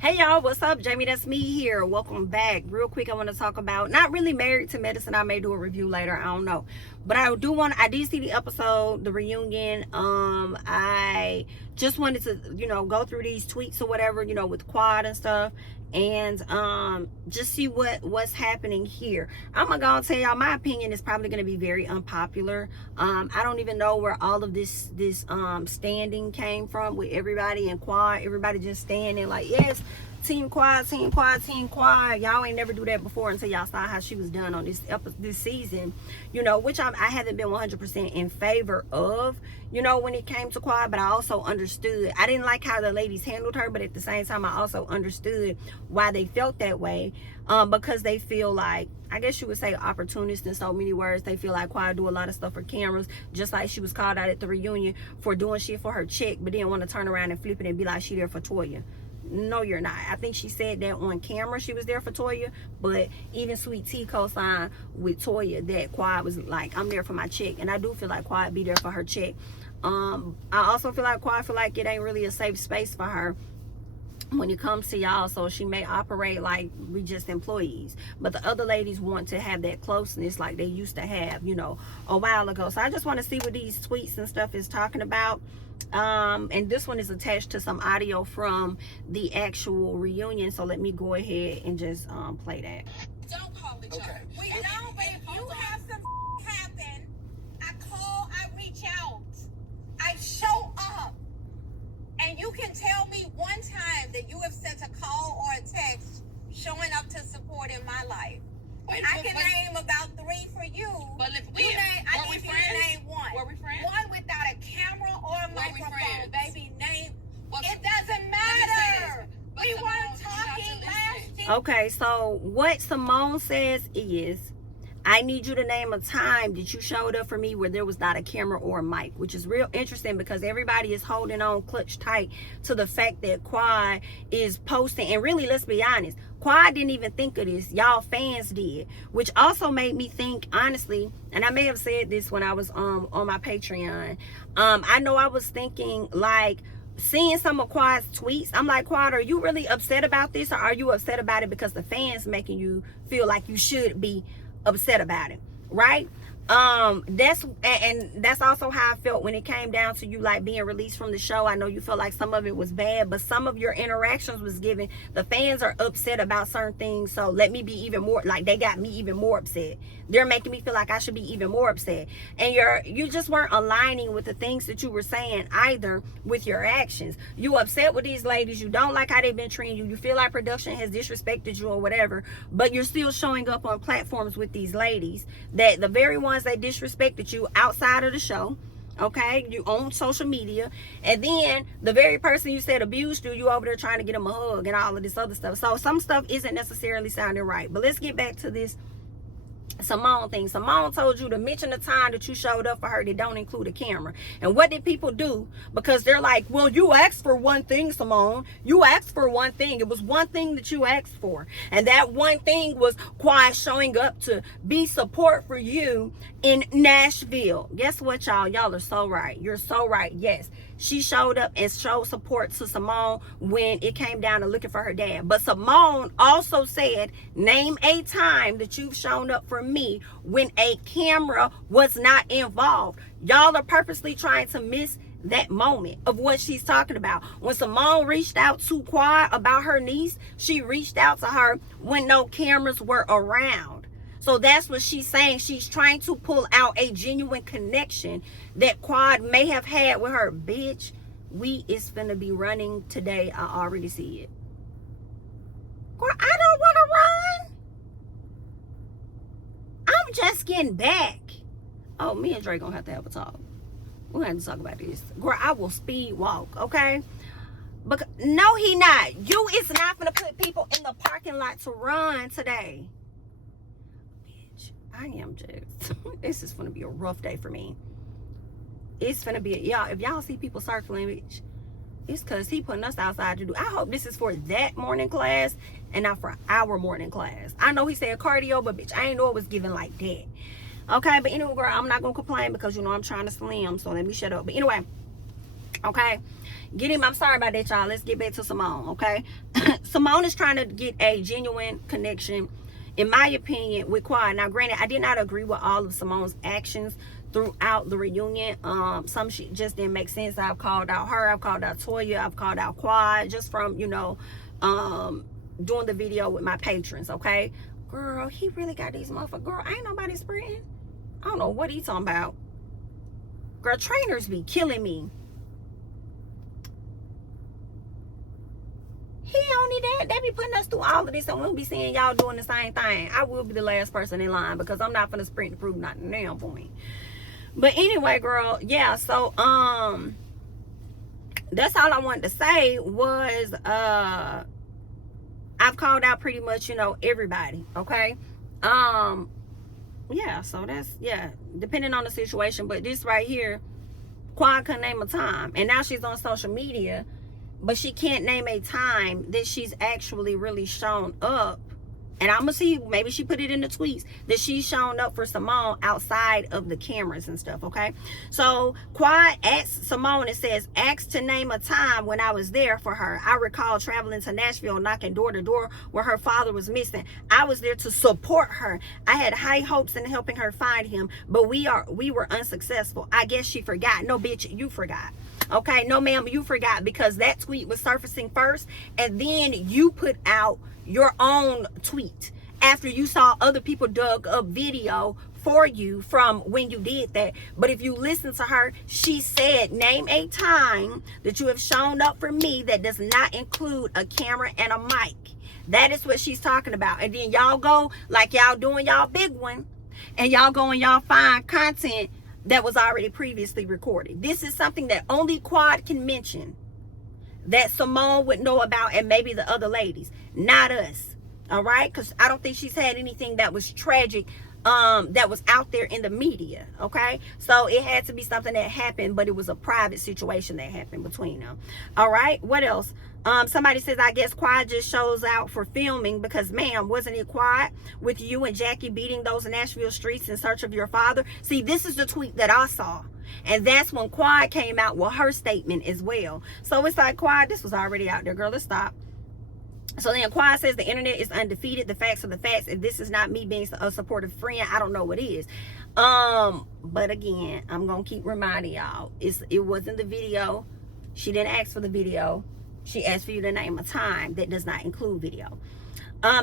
Hey y'all, what's up? JamiThatsMe here. Welcome back. Real quick, I want to talk about not really Married to Medicine. I may do a review later. I don't know, but I did see the episode, the reunion. I just wanted to go through these tweets or whatever, with Quad and stuff, and just see what's happening here. I'm gonna tell y'all, my opinion is probably gonna be very unpopular. I don't even know where all of this standing came from with everybody and Quad. Everybody just standing like, yes, team Quad, team Quad, team Quad. Y'all ain't never do that before until y'all saw how she was done on this season, which I haven't been 100% in favor of, when it came to Quad. But I also understood, I didn't like how the ladies handled her, but at the same time I also understood why they felt that way, because they feel like, I guess you would say, opportunist in so many words. They feel like Quad do a lot of stuff for cameras, just like she was called out at the reunion for doing shit for her chick, but didn't want to turn around and flip it and be like she there for Toya. No, you're not. I think she said that on camera she was there for Toya, but even Sweet T co-signed with Toya that Quad was like, I'm there for my chick. And I do feel like Quad be there for her chick. I also feel like Quad feel like it ain't really a safe space for her when it comes to y'all, so she may operate like we just employees, but the other ladies want to have that closeness like they used to have, a while ago. So I just want to see what these tweets and stuff is talking about. And this one is attached to some audio from the actual reunion, so let me go ahead and just play that. Don't call each other. Okay. We know, but if you have some happen, I call, I reach out, I show up. And you can tell me one time that you have sent a call or a text showing up to support in my life. I can name about 3 for you. But if we I need you to name one. Were we friends? One without a camera or a microphone, baby. Name. Well, it doesn't matter. We weren't talking last year. Okay, so what Simone says is, I need you to name a time that you showed up for me where there was not a camera or a mic, which is real interesting because everybody is holding on clutch tight to the fact that Quad is posting. And really, let's be honest, Quad didn't even think of this. Y'all fans did, which also made me think, honestly, and I may have said this when I was on my Patreon. I know I was thinking, like, seeing some of Quad's tweets, I'm like, Quad, are you really upset about this, or are you upset about it because the fans making you feel like you should be upset about it, right? That's also how I felt when it came down to you like being released from the show. I know you felt like some of it was bad, but some of your interactions was given the fans are upset about certain things, so let me be even more, like, they got me even more upset. They're making me feel like I should be even more upset. And you just weren't aligning with the things that you were saying either with your actions. You upset with these ladies, you don't like how they've been treating you, you feel like production has disrespected you or whatever, but you're still showing up on platforms with these ladies, that the very ones that disrespected you outside of the show, okay, you on social media, and then the very person you said abused you over there trying to get them a hug and all of this other stuff. So some stuff isn't necessarily sounding right. But let's get back to this Simone thing. Simone told you to mention the time that you showed up for her that don't include a camera. And what did people do? Because they're like, well, you asked for one thing, Simone. You asked for one thing. It was one thing that you asked for. And that one thing was Quad showing up to be support for you in Nashville. Guess what, y'all? Y'all are so right. You're so right. Yes. She showed up and showed support to Simone when it came down to looking for her dad. But Simone also said, name a time that you've shown up for me when a camera was not involved. Y'all are purposely trying to miss that moment of what she's talking about. When Simone reached out to Quad about her niece, she reached out to her when no cameras were around. So that's what she's saying. She's trying to pull out a genuine connection that Quad may have had with her. Bitch, we is finna be running today. I already see it. Girl, I don't want to run. I'm just getting back. Oh, me and Dre gonna have to have a talk. We're gonna have to talk about this. Girl, I will speed walk, okay? But no, he not. You is not gonna put people in the parking lot to run today. I am just, this is gonna be a rough day for me. It's gonna be, y'all, if y'all see people circling, bitch, it's because he putting us outside to do. I hope this is for that morning class and not for our morning class. I know he said cardio, but bitch, I ain't know it was given like that. Okay, but anyway, girl, I'm not gonna complain because, I'm trying to slim, so let me shut up. But anyway, Okay, get him. I'm sorry about that, y'all. Let's get back to Simone. Okay, Simone is trying to get a genuine connection, in my opinion, with Quad. Now, granted, I did not agree with all of Simone's actions throughout the reunion. Some shit just didn't make sense. I've called out her, I've called out Toya, I've called out Quad, just from, you know, doing the video with my patrons. Okay, girl, he really got these motherfuckers. Girl, ain't nobody spreading. I don't know what he's talking about. Girl, trainers be killing me. He only that. They be putting us through all of this, and we'll be seeing y'all doing the same thing. I will be the last person in line, because I'm not finna sprint to prove nothing damn point. But anyway, girl, yeah, so that's all I wanted to say was I've called out pretty much, you know, everybody. Okay. Yeah, so that's, yeah, depending on the situation. But this right here, Quad couldn't name a time, and now she's on social media, but she can't name a time that she's actually really shown up. And I'm gonna see, maybe she put it in the tweets, that she's shown up for Simone outside of the cameras and stuff. Okay, so Quad asks Simone and says, asked to name a time when I was there for her. I recall traveling to Nashville, knocking door to door where her father was missing. I was there to support her. I had high hopes in helping her find him, but we were unsuccessful. I guess she forgot. No, bitch, you forgot. Okay, no ma'am, you forgot, because that tweet was surfacing first, and then you put out your own tweet after you saw other people dug up video for you from when you did that. But if you listen to her, she said, name a time that you have shown up for me that does not include a camera and a mic. That is what she's talking about. And then y'all go like y'all doing y'all big one, and y'all go and y'all find content that was already previously recorded. This is something that only Quad can mention, that Simone would know about, and maybe the other ladies, not us. All right, because I don't think she's had anything that was tragic that was out there in the media. Okay, so it had to be something that happened, but it was a private situation that happened between them. All right, what else? Somebody says, I guess Quad just shows out for filming, because ma'am, wasn't it Quad with you and Jackie beating those Nashville streets in search of your father? See, this is the tweet that I saw, and that's when Quad came out with her statement as well. So it's like, Quad, this was already out there, girl. Let's stop. So then Quad says, the internet is undefeated. The facts are the facts. If this is not me being a supportive friend, I don't know what is. But again, I'm gonna keep reminding y'all, it wasn't the video. She didn't ask for the video. She asked for you to name a time that does not include video.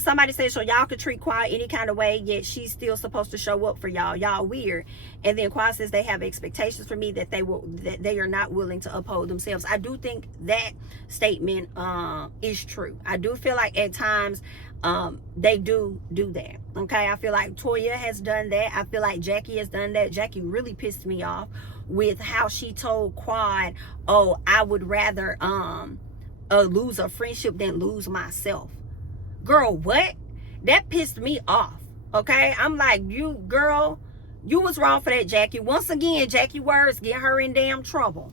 Somebody says, so y'all could treat Quad any kind of way, yet she's still supposed to show up for y'all. Y'all weird. And then Quad says, they have expectations for me that they are not willing to uphold themselves. I do think that statement is true. I do feel like at times they do that. Okay, I feel like Toya has done that. I feel like Jackie has done that. Jackie really pissed me off with how she told Quad, oh, I would rather lose a friendship than lose myself. Girl, what? That pissed me off. Okay, I'm like, you girl, you was wrong for that, Jackie. Once again, Jackie words get her in damn trouble.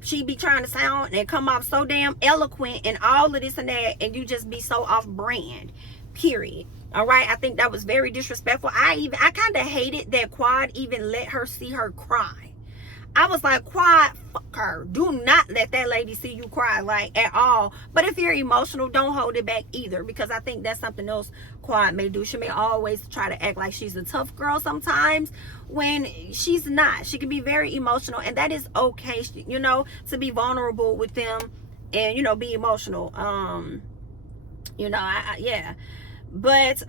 She be trying to sound and come off so damn eloquent and all of this and that, and you just be so off brand, period. All right, I think that was very disrespectful. I kind of hated that Quad even let her see her cry. I was like, Quad, fuck her. Do not let that lady see you cry, like, at all. But if you're emotional, don't hold it back either, because I think that's something else Quad may do. She may always try to act like she's a tough girl sometimes when she's not. She can be very emotional, and that is okay, you know, to be vulnerable with them and, you know, be emotional. You know, yeah. But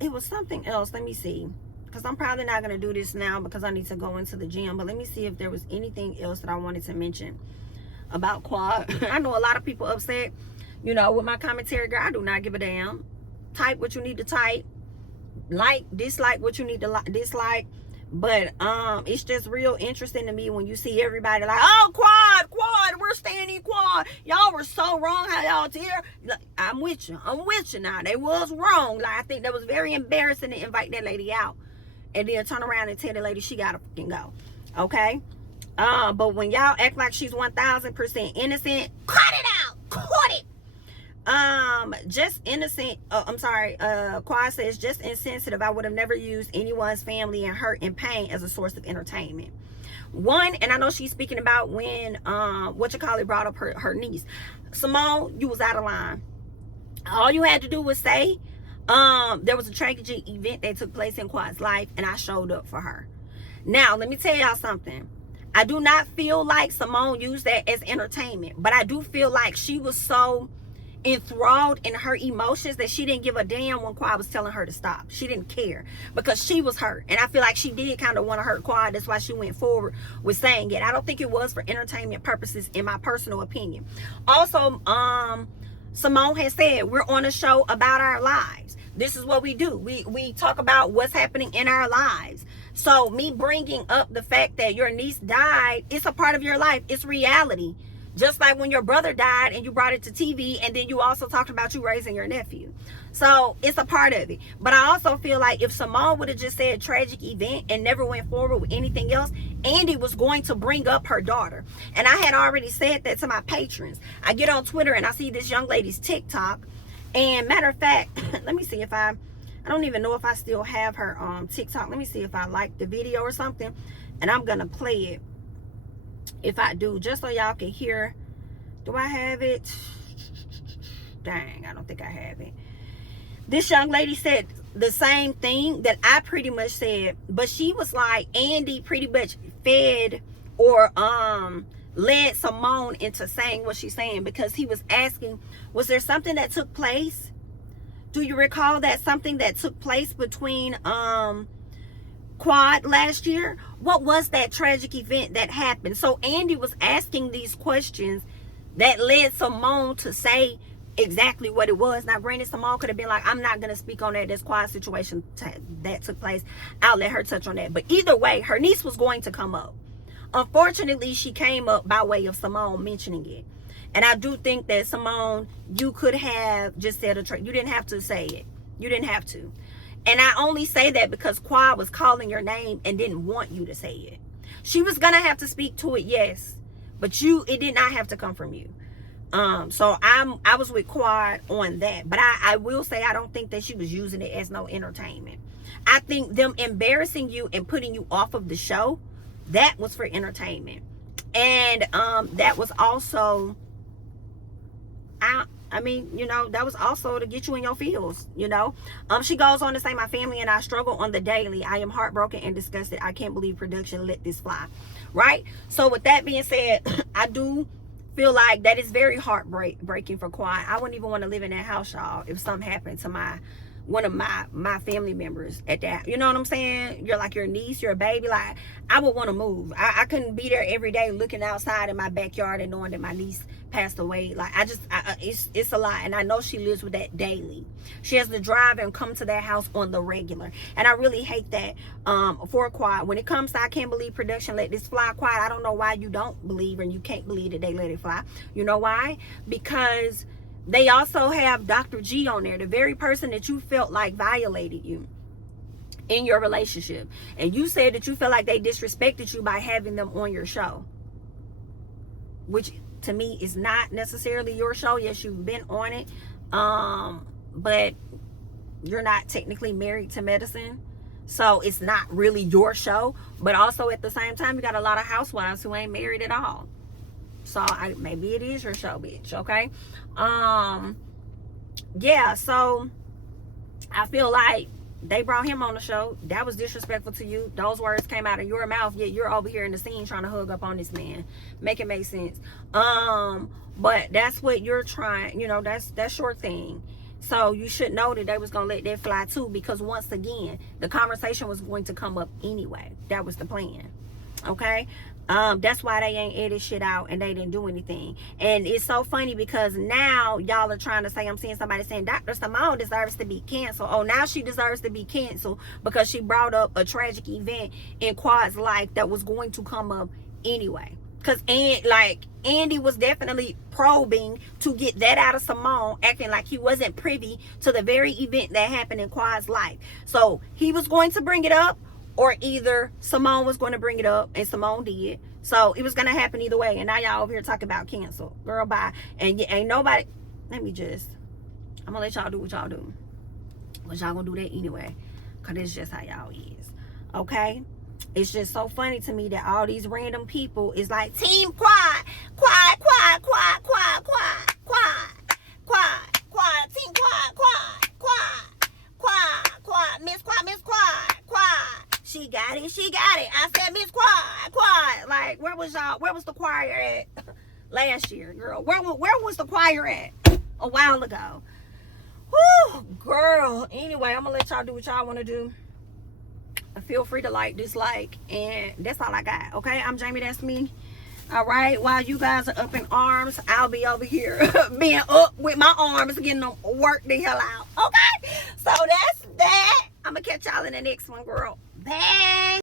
it was something else. Let me see. Because I'm probably not going to do this now because I need to go into the gym. But let me see if there was anything else that I wanted to mention about Quad. I know a lot of people upset, you know, with my commentary. Girl, I do not give a damn. Type what you need to type. Like, dislike what you need to dislike. But it's just real interesting to me when you see everybody like, oh, Quad, we're standing Quad. Y'all were so wrong how y'all did. Like, I'm with you now. They was wrong. Like, I think that was very embarrassing to invite that lady out and then turn around and tell the lady she gotta fucking go. Okay? But when y'all act like she's 1000% innocent, cut it out. Cut it. Just innocent. Quad says, just insensitive. I would have never used anyone's family and hurt and pain as a source of entertainment. One, and I know she's speaking about when brought up her niece. Simone, you was out of line. All you had to do was say there was a tragic event that took place in Quad's life, and I showed up for her. Now, let me tell y'all something. I do not feel like Simone used that as entertainment, but I do feel like she was so enthralled in her emotions that she didn't give a damn when Quad was telling her to stop. She didn't care because she was hurt, and I feel like she did kind of want to hurt Quad. That's why she went forward with saying it. I don't think it was for entertainment purposes, in my personal opinion. Also, Simone has said we're on a show about our lives. This is what we do. We talk about what's happening in our lives. So me bringing up the fact that your niece died, it's a part of your life. It's reality. Just like when your brother died and you brought it to TV, and then you also talked about you raising your nephew. So it's a part of it. But I also feel like if Simone would have just said tragic event and never went forward with anything else, Andy was going to bring up her daughter. And I had already said that to my patrons. I get on Twitter and I see this young lady's TikTok. And matter of fact, let me see if I don't even know if I still have her TikTok. Let me see if I like the video or something. And I'm going to play it. If I do, just so y'all can hear. Do I have it? Dang, I don't think I have it. This young lady said the same thing that I pretty much said, but she was like, Andy pretty much fed or led Simone into saying what she's saying, because he was asking, was there something that took place? Do you recall that something that took place between Quad last year? What was that tragic event that happened? So Andy was asking these questions that led Simone to say exactly what it was. Now granted, Simone could have been like, I'm not going to speak on that. This Quad situation that took place, I'll let her touch on that. But either way, her niece was going to come up. Unfortunately, she came up by way of Simone mentioning it. And I do think that Simone, you could have just said you didn't have to say it. You didn't have to. And I only say that because Quad was calling your name and didn't want you to say it. She was going to have to speak to it, yes. But it did not have to come from you. So I was with Quad on that. But I will say I don't think that she was using it as no entertainment. I think them embarrassing you and putting you off of the show, that was for entertainment. And that was also... I mean, you know, that was also to get you in your feels, you know. She goes on to say, my family and I struggle on the daily. I am heartbroken and disgusted. I can't believe production let this fly. Right? So with that being said, I do feel like that is very heartbreaking for Quad. I wouldn't even want to live in that house, y'all, if something happened to one of my family members at that. You know what I'm saying? You're like your niece, your baby. Like, I would want to move. I couldn't be there every day looking outside in my backyard and knowing that my niece passed away. Like, it's a lot. And I know she lives with that daily. She has to drive and come to that house on the regular. And I really hate that for Quad. When it comes to I can't believe production let this fly, Quad, I don't know why you don't believe and you can't believe that they let it fly. You know why? Because they also have Dr. G on there, the very person that you felt like violated you in your relationship. And you said that you felt like they disrespected you by having them on your show, which to me is not necessarily your show. Yes, you've been on it, but you're not technically married to medicine, so it's not really your show. But also at the same time, you got a lot of housewives who ain't married at all. So maybe it is your show, bitch. Okay. Yeah, so I feel like they brought him on the show. That was disrespectful to you. Those words came out of your mouth, yet you're over here in the scene trying to hug up on this man. Make it make sense. But that's what you're trying, you know, that's your thing. So you should know that they was gonna let that fly too, because once again, the conversation was going to come up anyway. That was the plan. Okay. That's why they ain't edit shit out and they didn't do anything. And it's so funny because now y'all are trying to say, I'm seeing somebody saying Dr. Simone deserves to be canceled. Oh, now she deserves to be canceled because she brought up a tragic event in Quad's life that was going to come up anyway. Because Andy was definitely probing to get that out of Simone, acting like he wasn't privy to the very event that happened in Quad's life. So he was going to bring it up, or either Simone was going to bring it up, and Simone did. So it was going to happen either way. And now y'all over here talking about cancel. Girl, bye. And ain't nobody... I'm going to let y'all do what y'all do. But y'all going to do that anyway. Because it's just how y'all is. Okay? It's just so funny to me that all these random people is like, team quiet, quiet, quiet, quiet, quiet, quiet, quiet, quiet, quiet, team quiet, quiet, quiet, quiet, quiet, Miss Quiet, Miss Quiet, quiet. She got it, she got it. I said, Miss Quiet, quiet. Like, where was y'all? Where was the choir at last year, girl? Where was the choir at a while ago? Whew, girl. Anyway, I'm gonna let y'all do what y'all want to do. Feel free to like, dislike, and that's all I got. Okay, I'm Jami, that's me. All right, while you guys are up in arms, I'll be over here being up with my arms, getting them work the hell out. Okay, so that's that. I'm gonna catch y'all in the next one, girl. Bye.